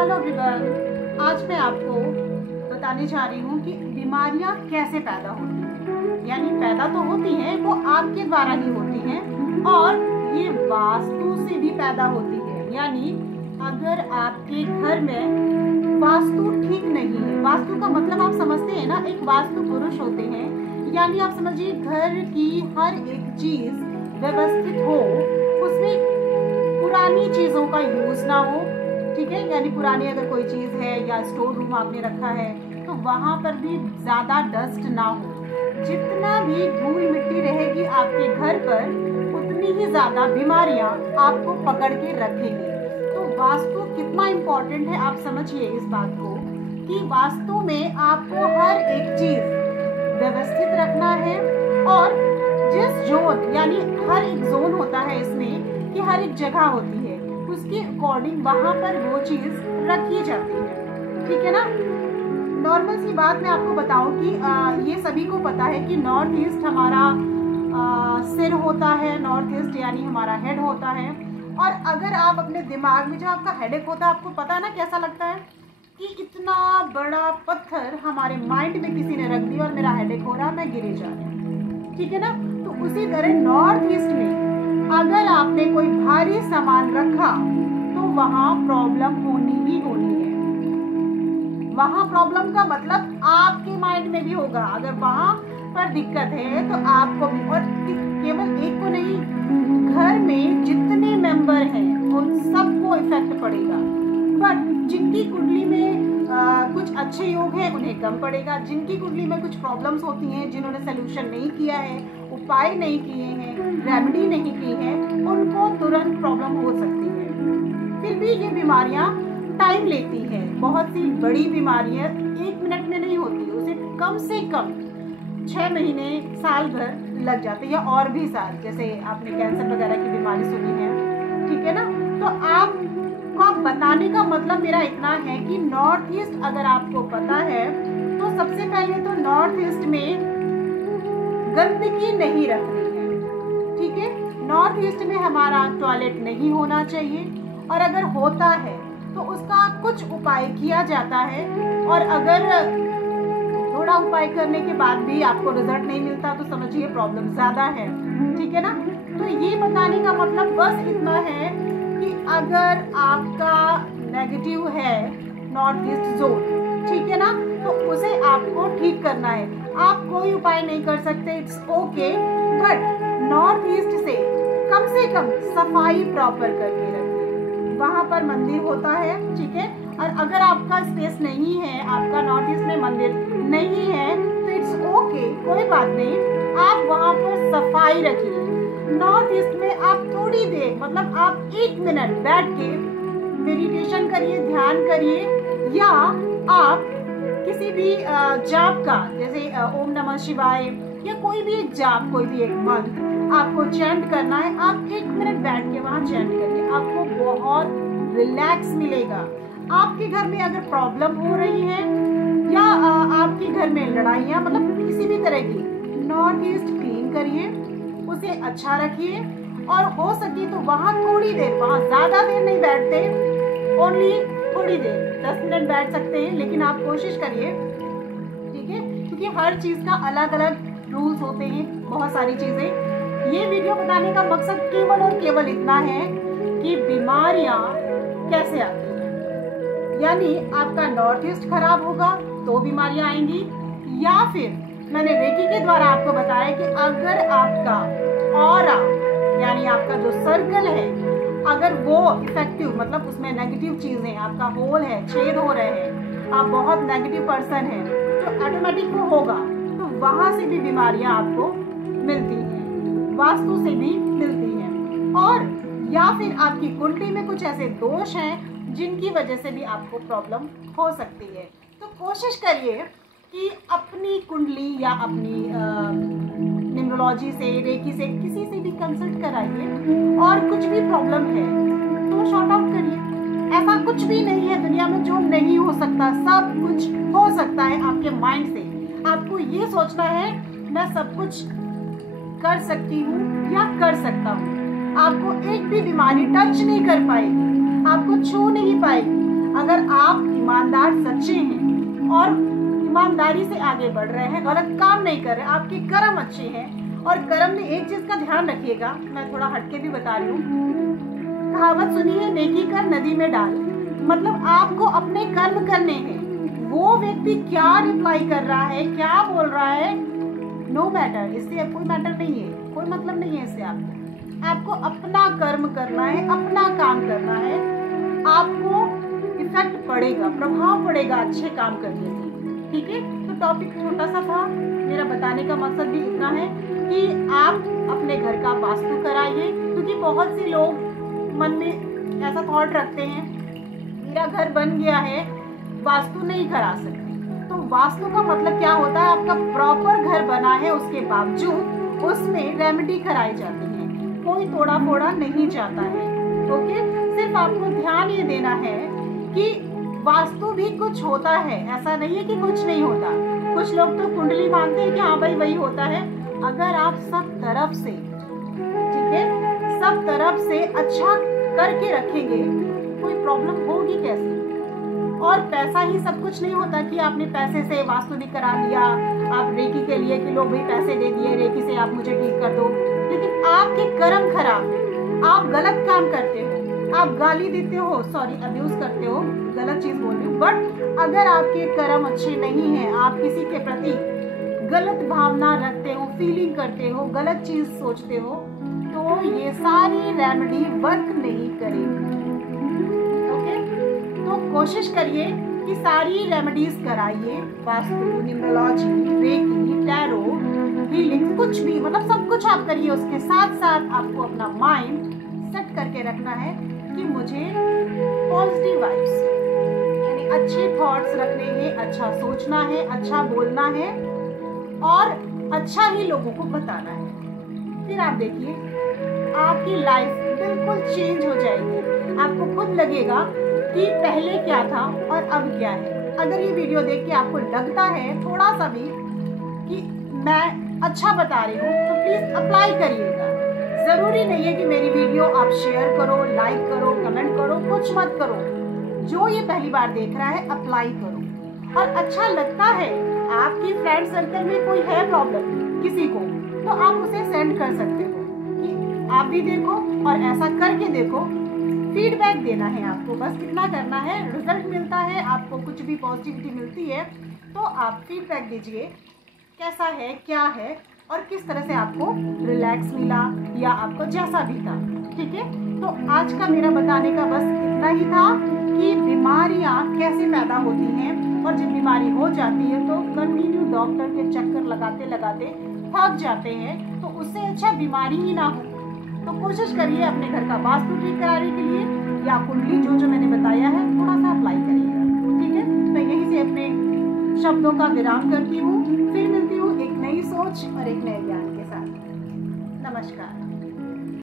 Hello everyone, आज मैं आपको बताने जा रही हूँ कि बीमारियाँ कैसे पैदा होती हैं। यानी पैदा तो होती हैं, वो आपके द्वारा ही होती हैं और ये वास्तु से भी पैदा होती है। यानी अगर आपके घर में वास्तु ठीक नहीं है, वास्तु का मतलब आप समझते हैं ना, एक वास्तु पुरुष होते हैं। यानी आप समझिए घर की हर एक चीज व्यवस्थित हो, उसमें पुरानी चीजों का यूज ना हो, ठीक है। यानी पुरानी अगर कोई चीज है या स्टोर रूम आपने रखा है तो वहां पर भी ज्यादा डस्ट ना हो। जितना भी धूल मिट्टी रहेगी आपके घर पर, उतनी ही ज्यादा बीमारियां आपको पकड़ के रखेंगी। तो वास्तु कितना इम्पोर्टेंट है आप समझिए इस बात को, कि वास्तु में आपको हर एक चीज व्यवस्थित रखना है। और जिस जोन, यानी हर एक जोन होता है इसमें, कि हर एक जगह होती है, उसके अकॉर्डिंग वहां पर वो चीज रखी जाती है, ठीक है ना। नॉर्मल सी बात मैं आपको बताऊं कि ये सभी को पता है कि नॉर्थ ईस्ट हमारा सिर होता है। नॉर्थ ईस्ट यानी हमारा हेड होता है। और अगर आप अपने दिमाग में, जो आपका हेडेक होता है, आपको पता है ना कैसा लगता है कि इतना बड़ा पत्थर हमारे माइंड में किसी ने रख दिया और मेरा हेडेक हो रहा, मैं गिरे जा रही हूँ, ठीक है ना। तो उसी तरह नॉर्थ ईस्ट में अगर आपने कोई भारी सामान रखा तो वहां प्रॉब्लम होनी ही होनी है। वहां प्रॉब्लम का मतलब आपके माइंड में भी होगा। अगर वहां पर दिक्कत है तो आपको भी, और केवल एक को नहीं, घर में जितने मेंबर हैं उन सबको इफेक्ट पड़ेगा। बट जिनकी कुंडली में कुछ अच्छे योग हैं उन्हें कम पड़ेगा। जिनकी कुंडली में कुछ प्रॉब्लम्स होती हैं, जिन्होंने सोल्यूशन नहीं किया है, उपाय नहीं किए हैं, रेमेडी नहीं की है, उनको तुरंत प्रॉब्लम हो सकती है। फिर भी ये बीमारियां टाइम लेती है। बहुत सी बड़ी बीमारियां 1 मिनट में नहीं होती, उसे कम से कम 6 महीने, साल भर लग जाते हैं, या और भी साल। जैसे आपने कैंसर वगैरह की बीमारी सुनी है, ठीक है ना। तो आपको बताने का मतलब मेरा इतना है कि नॉर्थ ईस्ट अगर आपको पता है तो सबसे पहले तो नॉर्थ ईस्ट में गंदगी नहीं रखनी है, ठीक है। नॉर्थ ईस्ट में हमारा टॉयलेट नहीं होना चाहिए, और अगर होता है तो उसका कुछ उपाय किया जाता है। और अगर थोड़ा उपाय करने के बाद भी आपको रिजल्ट नहीं मिलता तो समझिए प्रॉब्लम ज्यादा है, ठीक है ना। तो ये बताने का मतलब बस इतना है कि अगर आपका नेगेटिव है नॉर्थ ईस्ट जोन, ठीक है ना, तो उसे आपको ठीक करना है। आप कोई उपाय नहीं कर सकते, it's okay, but north east से कम सफाई प्रॉपर करके रखिए। वहां पर मंदिर होता है, ठीक है। और अगर आपका स्पेस नहीं है, आपका नॉर्थ ईस्ट में मंदिर नहीं है, तो इट्स ओके, कोई बात नहीं, आप वहां पर सफाई रखिए। नॉर्थ ईस्ट में आप थोड़ी देर, मतलब आप 1 मिनट बैठ के मेडिटेशन करिए, ध्यान करिए, या आप किसी भी जाप का, जैसे ओम नमः शिवाय या कोई भी एक जाप, कोई भी एक मंत्र आपको चैंट करना है, आप 1 मिनट बैठ के वहां चैंट करिए, आपको बहुत रिलैक्स मिलेगा। आपके घर में अगर प्रॉब्लम हो रही है, या आपके घर में लड़ाइयाँ, मतलब किसी भी तरह की, नॉर्थ ईस्ट क्लीन करिए, उसे अच्छा रखिए। और हो सके तो वहां थोड़ी देर, वहां ज्यादा देर नहीं बैठते, ओनली थोड़ी देर, 10 मिनट बैठ सकते हैं, लेकिन आप कोशिश करिए, ठीक है, क्योंकि हर चीज का अलग अलग रूल्स होते हैं, बहुत सारी चीजें। ये वीडियो बताने का मकसद केवल और केवल इतना है कि बीमारियां कैसे आती हैं। यानी आपका नॉर्थ ईस्ट खराब होगा तो बीमारियां आएंगी, या फिर मैंने रेकी के द्वारा आपको बताया कि अगर आपका ऑरा, यानी आपका जो सर्कल है, अगर वो इफेक्टिव, मतलब उसमें नेगेटिव चीजें, आपका होल है, छेद हो रहे हैं, आप बहुत नेगेटिव पर्सन हैं, तो ऑटोमेटिक वो होगा, तो वहां से भी बीमारियां आपको मिलती हैं, वास्तु से भी मिलती हैं। और या फिर आपकी कुंडली में कुछ ऐसे दोष हैं जिनकी वजह से भी आपको प्रॉब्लम हो सकती है। तो कोशिश करिए कि अपनी कुंडली या अपनी न्यूमरोलॉजी से, रेकी से, किसी से भी कंसल्ट कराइए, और कुछ भी प्रॉब्लम है तो सॉर्ट आउट करिए। ऐसा कुछ भी नहीं है दुनिया में जो नहीं हो सकता, सब कुछ हो सकता है आपके माइंड से। आपको ये सोचना है मैं सब कुछ कर सकती हूँ या कर सकता हूँ। आपको एक भी बीमारी टच नहीं कर पाएगी, आपको छू नहीं पाएगी, अगर आप ईमानदार सच्चे हैं और ईमानदारी से आगे बढ़ रहे हैं, गलत काम नहीं कर रहे, आपके कर्म अच्छे हैं। और कर्म में एक चीज का ध्यान रखिएगा, मैं थोड़ा हटके भी बता रही हूँ। कहावत सुनी है, नेकी कर नदी में डाल। मतलब आपको अपने कर्म करने हैं। वो व्यक्ति क्या रिप्लाई कर रहा है, क्या बोल रहा है, नो मैटर, इससे कोई मैटर नहीं है, कोई मतलब नहीं है इससे। आपको अपना कर्म करना है, अपना काम करना है। आपको इफेक्ट पड़ेगा, प्रभाव पड़ेगा अच्छे काम करने से। ठीक है, तो टॉपिक छोटा सा था, मेरा बताने का मकसद भी इतना है कि आप अपने घर का वास्तु कराइए। क्योंकि बहुत से लोग मन में ऐसा थॉट रखते हैं, मेरा घर बन गया है, वास्तु नहीं करा सकते। तो वास्तु का मतलब क्या होता है, आपका प्रॉपर घर बना है, उसके बावजूद उसमें रेमेडी कराई जाती है, कोई तोड़ा फोड़ा नहीं जाता है। ओके, सिर्फ आपको ध्यान ये देना है कि वास्तु भी कुछ होता है, ऐसा नहीं है कि कुछ नहीं होता। कुछ लोग तो कुंडली मानते हैं कि हाँ भाई वही होता है। अगर आप सब तरफ से, ठीक है, सब तरफ से अच्छा करके रखेंगे, कोई प्रॉब्लम होगी कैसे। और पैसा ही सब कुछ नहीं होता कि आपने पैसे से वास्तु भी करा लिया, आप रेकी के लिए कि लोग भाई पैसे दे दिए, रेकी से आप मुझे ठीक कर दो। लेकिन आपके कर्म खराब है, आप गलत काम करते हो, आप गाली देते हो, सॉरी अब्यूज करते हो, गलत चीज बोल रही हूँ। बट अगर आपके कर्म अच्छे नहीं है, आप किसी के प्रति गलत भावना रखते हो, फीलिंग करते हो, गलत चीज सोचते हो, तो ये सारी रेमेडी वर्क नहीं करेगी। ओके, तो कोशिश करिए कि सारी रेमेडीज कराइए, vastu, numerology, reiki, tarot, healing, कुछ भी, मतलब सब कुछ आप करिए। उसके साथ साथ आपको अपना माइंड सेट करके रखना है कि मुझे पॉजिटिव वाइब्स, यानी अच्छे थॉट्स रखने हैं, अच्छा सोचना है, अच्छा बोलना है और अच्छा ही लोगों को बताना है। फिर आप देखिए आपकी लाइफ बिल्कुल चेंज हो जाएगी। आपको खुद लगेगा कि पहले क्या था और अब क्या है। अगर ये वीडियो देख के आपको लगता है थोड़ा सा भी कि मैं अच्छा बता रही हूँ, तो प्लीज अप्लाई करिएगा। जरूरी नहीं है कि मेरी वीडियो आप शेयर करो, लाइक करो, कमेंट करो, कुछ मत करो। जो ये पहली बार देख रहा है अप्लाई करो। और अच्छा लगता है, आपकी फ्रेंड सर्कल में कोई है प्रॉब्लम किसी को, तो आप उसे सेंड कर सकते हो कि आप भी देखो और ऐसा करके देखो। फीडबैक देना है आपको, बस कितना करना है, रिजल्ट मिलता है आपको, कुछ भी पॉजिटिविटी मिलती है तो आप फीडबैक दीजिए, कैसा है, क्या है और किस तरह से आपको रिलैक्स मिला या आपको जैसा भी था। ठीक है, तो आज का मेरा बताने का बस इतना ही था कि बीमारियां कैसे पैदा होती हैं, और जब बीमारी हो जाती है तो कंटिन्यू डॉक्टर के चक्कर लगाते लगाते थक जाते हैं। तो उससे अच्छा बीमारी ही ना हो। तो कोशिश करिए अपने घर का वास्तु ठीक कराने के लिए, या कुंडली जो मैंने बताया है थोड़ा सा अप्लाई करिएगा। ठीक है, मैं यहीं से अपने शब्दों का विराम करती हूँ। फिर मिलती हूँ एक नई सोच और एक नए ज्ञान के साथ। नमस्कार।